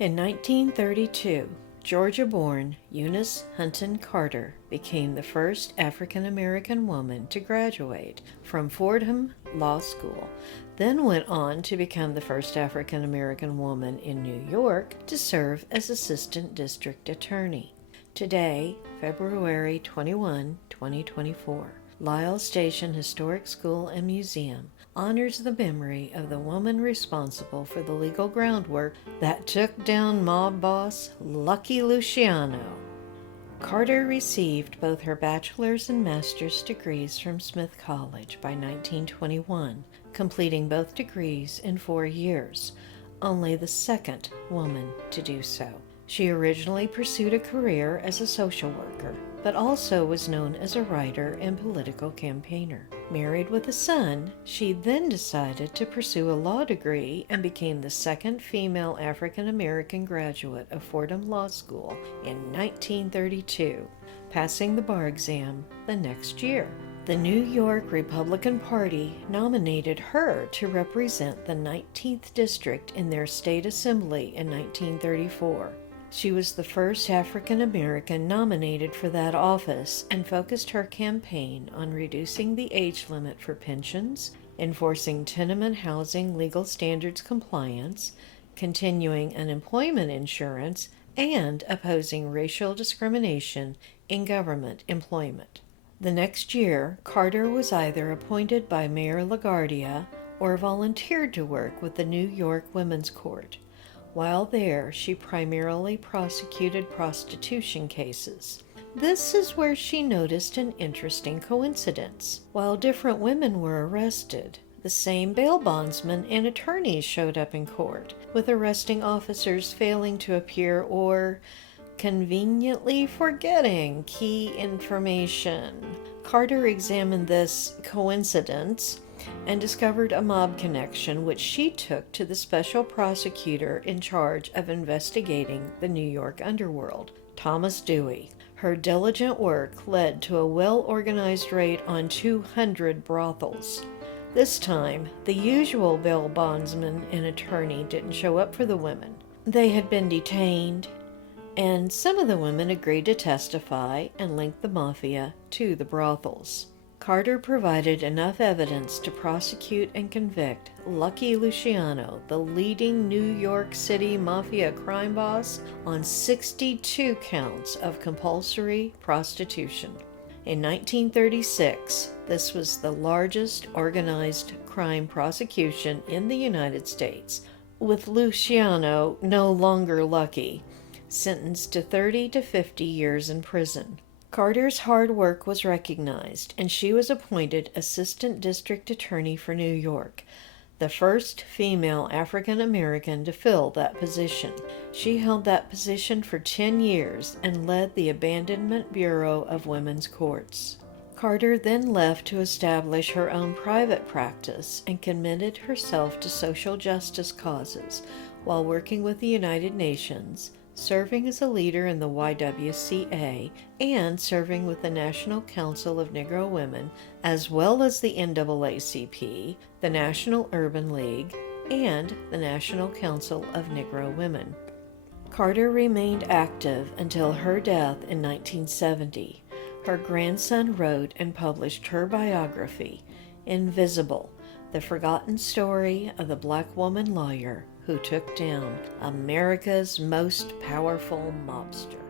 In 1932, Georgia-born Eunice Hunton Carter became the first African-American woman to graduate from Fordham Law School, then went on to become the first African-American woman in New York to serve as Assistant District Attorney. Today, February 21, 2024, Lyles Station Historic School and Museum honors the memory of the woman responsible for the legal groundwork that took down mob boss Lucky Luciano. Carter received both her bachelor's and master's degrees from Smith College by 1921, completing both degrees in 4 years, only the second woman to do so. She originally pursued a career as a social worker, but also was known as a writer and political campaigner. Married with a son, she then decided to pursue a law degree and became the second female African-American graduate of Fordham Law School in 1932, passing the bar exam the next year. The New York Republican Party nominated her to represent the 19th District in their state assembly in 1934. She was the first African American nominated for that office and focused her campaign on reducing the age limit for pensions, enforcing tenement housing legal standards compliance, continuing unemployment insurance, and opposing racial discrimination in government employment. The next year, Carter was either appointed by Mayor LaGuardia or volunteered to work with the New York Women's Court. While there, she primarily prosecuted prostitution cases. This is where she noticed an interesting coincidence. While different women were arrested, the same bail bondsmen and attorneys showed up in court, with arresting officers failing to appear or conveniently forgetting key information. Carter examined this coincidence and discovered a mob connection, which she took to the special prosecutor in charge of investigating the New York underworld, Thomas Dewey. Her diligent work led to a well-organized raid on 200 brothels. This time, the usual bail bondsman and attorney didn't show up for the women. They had been detained, and some of the women agreed to testify and link the mafia to the brothels. Carter provided enough evidence to prosecute and convict Lucky Luciano, the leading New York City mafia crime boss, on 62 counts of compulsory prostitution. In 1936, this was the largest organized crime prosecution in the United States, with Luciano, no longer Lucky, sentenced to 30 to 50 years in prison. Carter's hard work was recognized, and she was appointed Assistant District Attorney for New York, the first female African American to fill that position. She held that position for 10 years and led the Abandonment Bureau of Women's Courts. Carter then left to establish her own private practice and committed herself to social justice causes while working with the United Nations, serving as a leader in the YWCA, and serving with the National Council of Negro Women, as well as the NAACP, the National Urban League, and the National Council of Negro Women. Carter remained active until her death in 1970. Her grandson wrote and published her biography, Invisible: The Forgotten Story of the Black Woman Lawyer who took down America's most powerful mobster.